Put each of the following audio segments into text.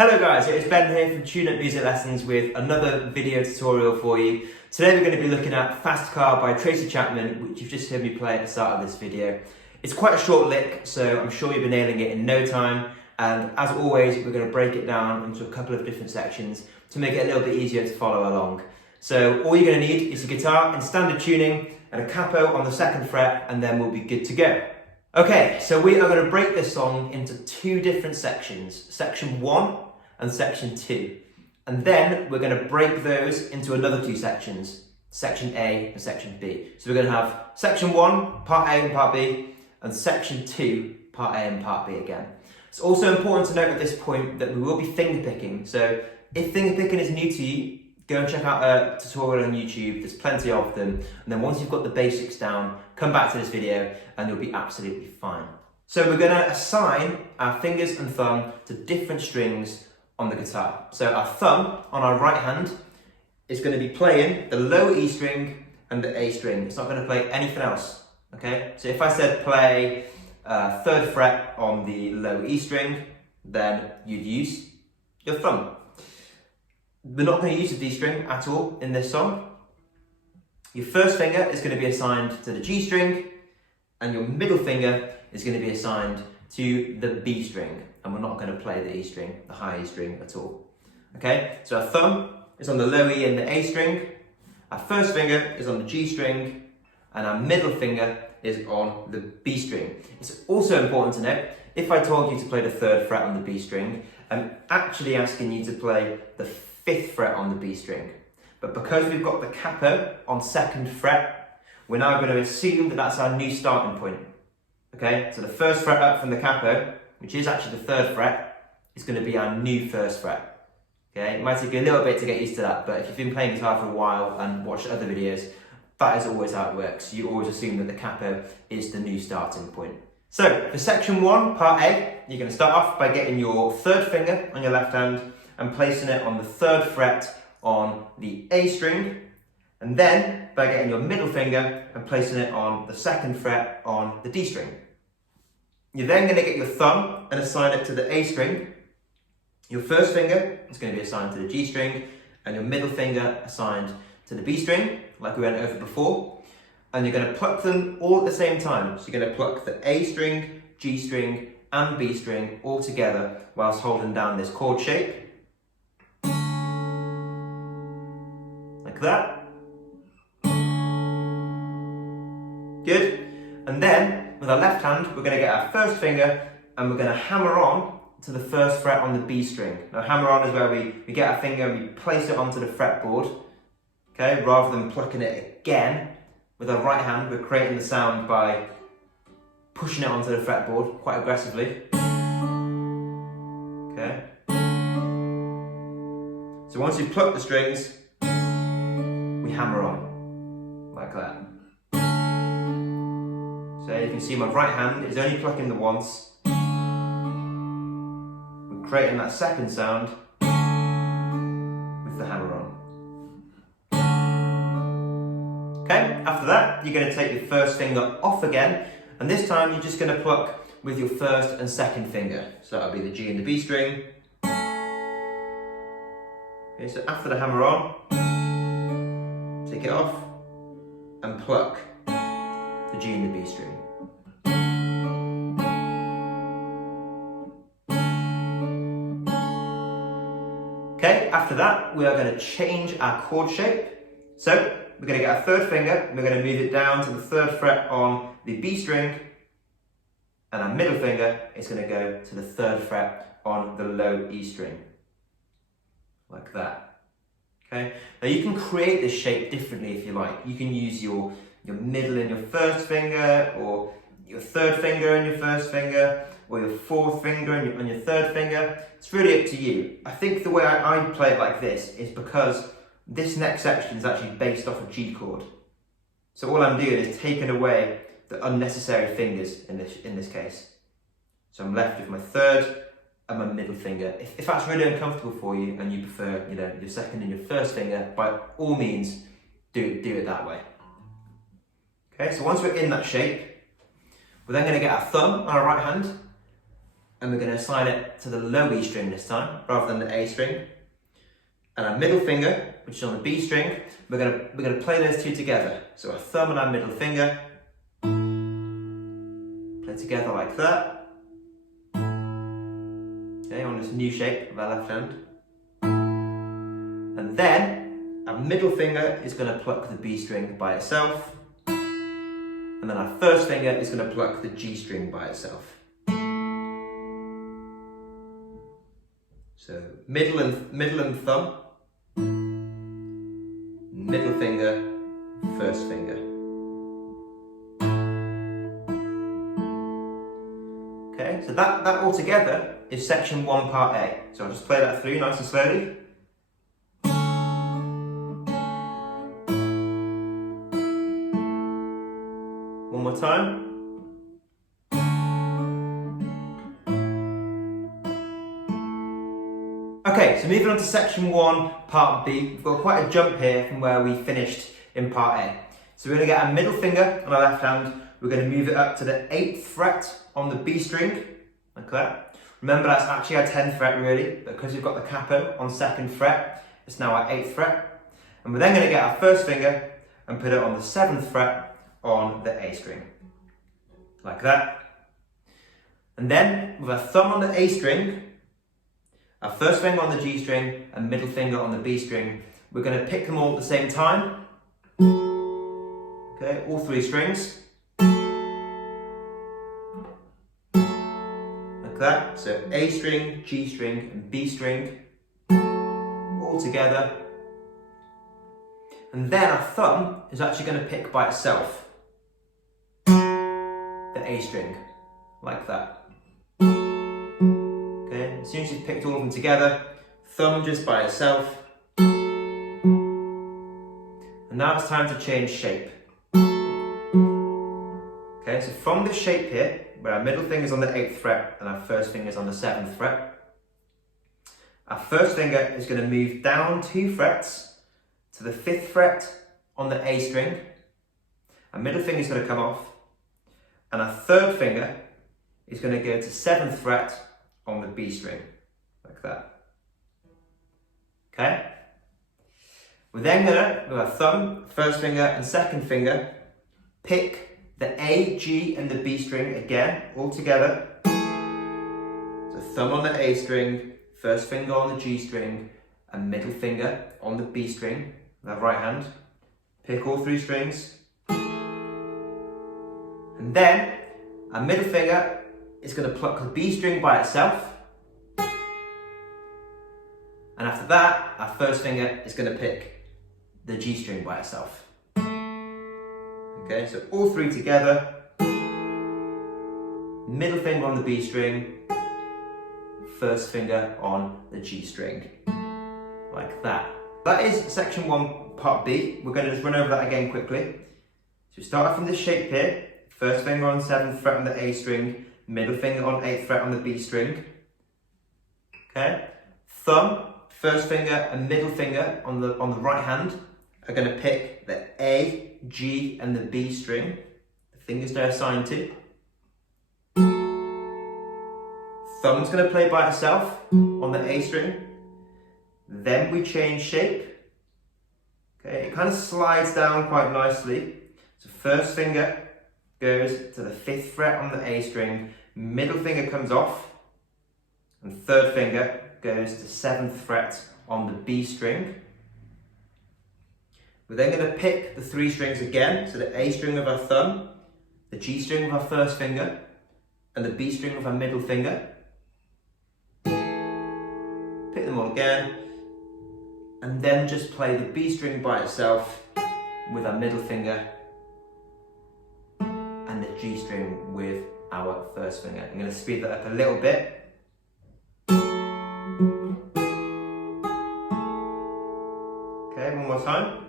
Hello guys, it's Ben here from TuneUp Music Lessons with another video tutorial for you. Today we're going to be looking at Fast Car by Tracy Chapman, which you've just heard me play at the start of this video. It's quite a short lick, so I'm sure you'll be nailing it in no time. And as always, we're going to break it down into a couple of different sections to make it a little bit easier to follow along. So all you're going to need is a guitar in standard tuning and a capo on the 2nd fret, and then we'll be good to go. Okay, so we are going to break this song into two different sections, section 1 and section 2. And then we're going to break those into another two sections, section A and section B. So we're going to have section 1, part A and part B, and section 2, part A and part B again. It's also important to note at this point that we will be finger picking. So if finger picking is new to you, go and check out a tutorial on YouTube. There's plenty of them. And then once you've got the basics down, come back to this video and you'll be absolutely fine. So we're going to assign our fingers and thumb to different strings on the guitar. So our thumb on our right hand is going to be playing the low E string and the A string. It's not going to play anything else. Okay? So if I said play 3rd fret on the low E string, then you'd use your thumb. We're not going to use the D string at all in this song. Your first finger is going to be assigned to the G string, and your middle finger is going to be assigned to the B string, and we're not going to play the E string, the high E string at all. Okay, so our thumb is on the low E and the A string, our first finger is on the G string, and our middle finger is on the B string. It's also important to note, if I told you to play the 3rd fret on the B string, I'm actually asking you to play the 5th fret on the B string. But because we've got the capo on 2nd fret, we're now going to assume that that's our new starting point. Okay, so the 1st fret up from the capo, which is actually the 3rd fret, is going to be our new 1st fret. Okay, it might take you a little bit to get used to that, but if you've been playing guitar for a while and watched other videos, that is always how it works. You always assume that the capo is the new starting point. So for section 1, part A, you're going to start off by getting your 3rd finger on your left hand and placing it on the 3rd fret on the A string, and then by getting your middle finger and placing it on the 2nd fret on the D string. You're then going to get your thumb and assign it to the A string. Your first finger is going to be assigned to the G string, and your middle finger assigned to the B string, like we went over before. And you're going to pluck them all at the same time. So you're going to pluck the A string, G string, and B string all together whilst holding down this chord shape. Like that. Good. And then, with our left hand, we're going to get our first finger and we're going to hammer on to the 1st fret on the B string. Now, hammer on is where we get our finger and we place it onto the fretboard. Okay, rather than plucking it again, with our right hand, we're creating the sound by pushing it onto the fretboard quite aggressively. Okay. So once you've plucked the strings, we hammer on, like that. So you can see my right hand is only plucking the once. We're creating that second sound with the hammer on. Okay, after that, you're going to take your first finger off again, and this time you're just going to pluck with your 1st and 2nd finger. So that'll be the G and the B string. Okay, so after the hammer on, take it off and pluck the G and the B string. Okay, after that, we are going to change our chord shape. So we're going to get our 3rd finger, we're going to move it down to the 3rd fret on the B string, and our middle finger is going to go to the 3rd fret on the low E string, like that. Okay. Now you can create this shape differently if you like. You can use your middle and your 1st finger, or your 3rd finger and your 1st finger, or your 4th finger and your 3rd finger. It's really up to you. I think the way I play it like this is because this next section is actually based off a G chord. So all I'm doing is taking away the unnecessary fingers in this case. So I'm left with my 3rd and my middle finger. If that's really uncomfortable for you and you prefer, your 2nd and your 1st finger, by all means, do it that way. Okay, so once we're in that shape, we're then going to get our thumb on our right hand and we're going to assign it to the low E string this time, rather than the A string. And our middle finger, which is on the B string, we're going to play those two together. So our thumb and our middle finger play together like that. Okay, on this new shape of our left hand. And then our middle finger is going to pluck the B string by itself. And then our first finger is going to pluck the G string by itself. So middle and thumb, middle finger, first finger. Okay, so that all together is section 1, part A. So I'll just play that through nice and slowly. One more time. Okay, so moving on to section 1, part B, we've got quite a jump here from where we finished in part A. So we're going to get our middle finger on our left hand, we're going to move it up to the 8th fret on the B string, like that. Remember, that's actually our 10th fret really, but because we've got the capo on 2nd fret, it's now our 8th fret. And we're then going to get our first finger and put it on the 7th fret on the A string, like that. And then with our thumb on the A string, our first finger on the G string and middle finger on the B string, we're going to pick them all at the same time. Okay, all 3 strings. Like that. So A string, G string and B string all together. And then our thumb is actually going to pick by itself the A string, like that. Okay, as soon as you've picked all of them together, thumb just by itself. And now it's time to change shape. Okay, so from this shape here, where our middle finger is on the 8th fret and our first finger is on the 7th fret, our first finger is going to move down 2 frets to the 5th fret on the A string. Our middle finger is going to come off, and our third finger is going to go to 7th fret on the B string, like that. Okay? We're then going to, with our thumb, first finger and second finger, pick the A, G and the B string again, all together. So thumb on the A string, first finger on the G string, and middle finger on the B string, with our right hand. Pick all 3 strings. And then, our middle finger is going to pluck the B string by itself. And after that, our first finger is going to pick the G string by itself. Okay, so all 3 together. Middle finger on the B string, first finger on the G string. Like that. That is section 1, part B. We're going to just run over that again quickly. So we start off from this shape here. First finger on 7th fret on the A string, middle finger on 8th fret on the B string. Okay. Thumb, first finger and middle finger on the right hand are going to pick the A, G and the B string. The fingers they're assigned to. Thumb's going to play by itself on the A string. Then we change shape. Okay, it kind of slides down quite nicely. So first finger goes to the 5th fret on the A string, middle finger comes off, and third finger goes to 7th fret on the B string. We're then going to pick the 3 strings again, so the A string with our thumb, the G string with our first finger, and the B string with our middle finger. Pick them all again, and then just play the B string by itself with our middle finger and the G string with our first finger. I'm going to speed that up a little bit. Okay, one more time.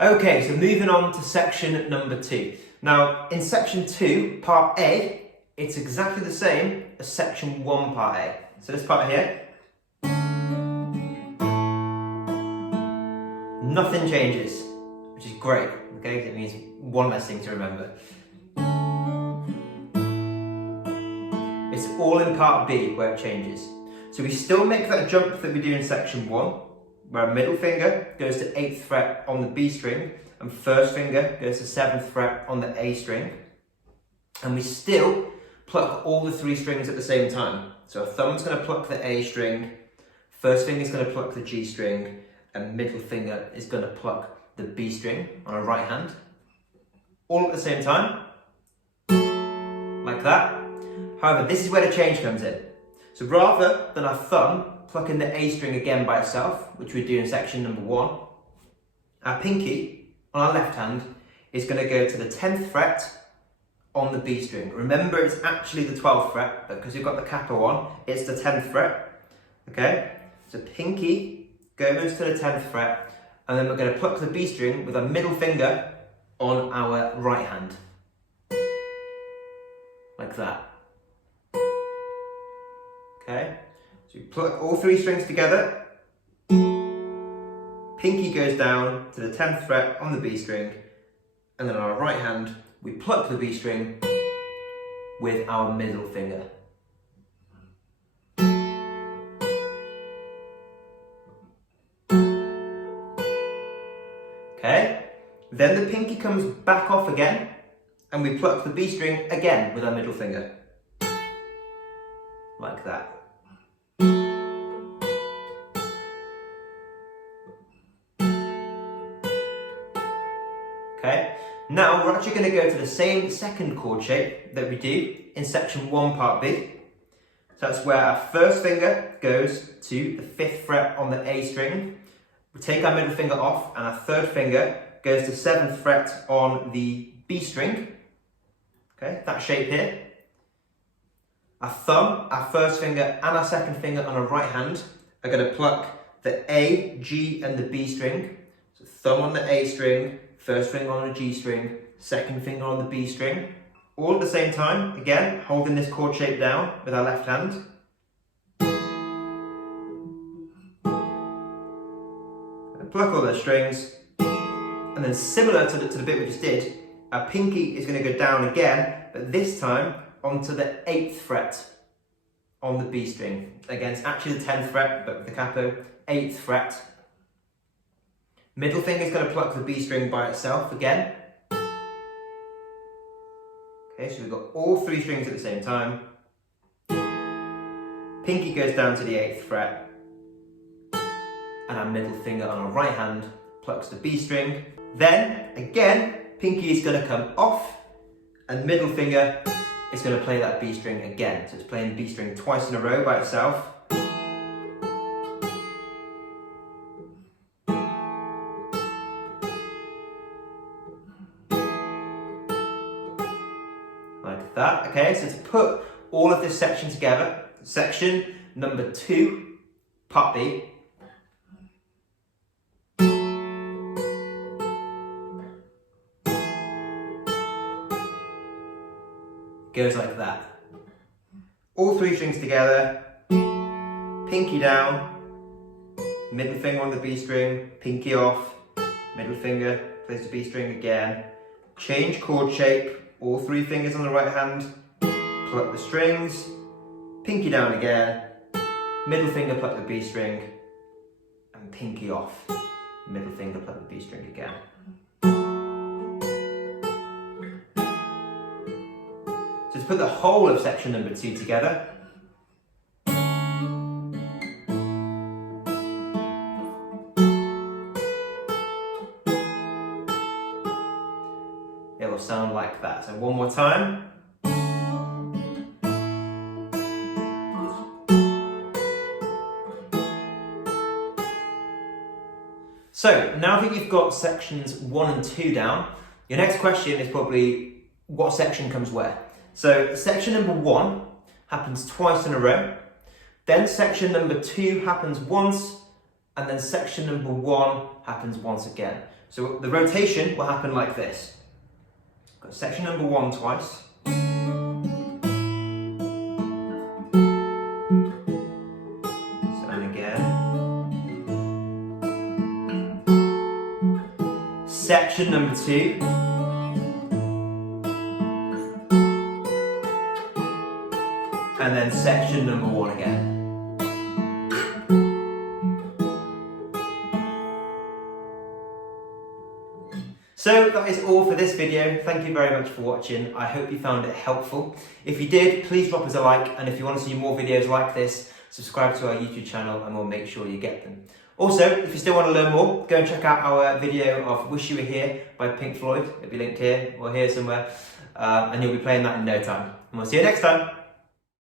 Okay, so moving on to section number 2. Now, in section 2, part A, it's exactly the same as section 1, part A. So this part here, nothing changes. which is great, okay? It means one less thing to remember. It's all in part B where it changes. So we still make that jump that we do in section 1, where our middle finger goes to 8th fret on the B string, and first finger goes to 7th fret on the A string. And we still pluck all the 3 strings at the same time. So our thumb's going to pluck the A string, first finger is going to pluck the G string, and middle finger is going to pluck the B string on our right hand. All at the same time, like that. However, this is where the change comes in. So rather than our thumb plucking the A string again by itself, which we do in section number 1, our pinky on our left hand is going to go to the 10th fret on the B string. Remember, it's actually the 12th fret, but because you've got the capo on, it's the 10th fret. Okay? So pinky goes to the 10th fret, and then we're going to pluck the B string with our middle finger on our right hand. Like that. Okay? So we pluck all 3 strings together. Pinky goes down to the 10th fret on the B string, and then on our right hand, we pluck the B string with our middle finger. Okay? Then the pinky comes back off again, and we pluck the B string again with our middle finger. Like that. Okay, now we're actually going to go to the same second chord shape that we do in section 1 part B. So that's where our first finger goes to the 5th fret on the A string. We take our middle finger off, and our third finger goes to 7th fret on the B string. Okay, that shape here. Our thumb, our first finger, and our second finger on our right hand are going to pluck the A, G, and the B string. So thumb on the A string, first finger on the G string, second finger on the B string. All at the same time, again, holding this chord shape down with our left hand. And pluck all those strings. And then similar to the bit we just did, our pinky is going to go down again, but this time onto the 8th fret on the B string. Again, it's actually the 10th fret, but with the capo, 8th fret. Middle finger is going to pluck the B string by itself again. Okay, so we've got all 3 strings at the same time. Pinky goes down to the 8th fret. And our middle finger on our right hand plucks the B string. Then, again, pinky is going to come off, and middle finger is going to play that B string again. So it's playing B string twice in a row by itself. Like that. Okay, so to put all of this section together, section number 2, part B. Goes like that. All 3 strings together, pinky down, middle finger on the B string, pinky off, middle finger plays the B string again, change chord shape, all 3 fingers on the right hand, pluck the strings, pinky down again, middle finger pluck the B string, and pinky off, middle finger pluck the B string again. So to put the whole of section number 2 together, it will sound like that. So one more time. So now that you've got sections 1 and 2 down, your next question is probably what section comes where. So section number 1 happens twice in a row, then section number 2 happens once, and then section number 1 happens once again. So the rotation will happen like this. Got section number 1 twice. So, and again. section number 2. And then section number 1 again. So that is all for this video. Thank you very much for watching. I hope you found it helpful. If you did, please drop us a like, and if you want to see more videos like this, subscribe to our YouTube channel and we'll make sure you get them. Also, if you still want to learn more, go and check out our video of Wish You Were Here by Pink Floyd. It'll be linked here or here somewhere, and you'll be playing that in no time. And we'll see you next time.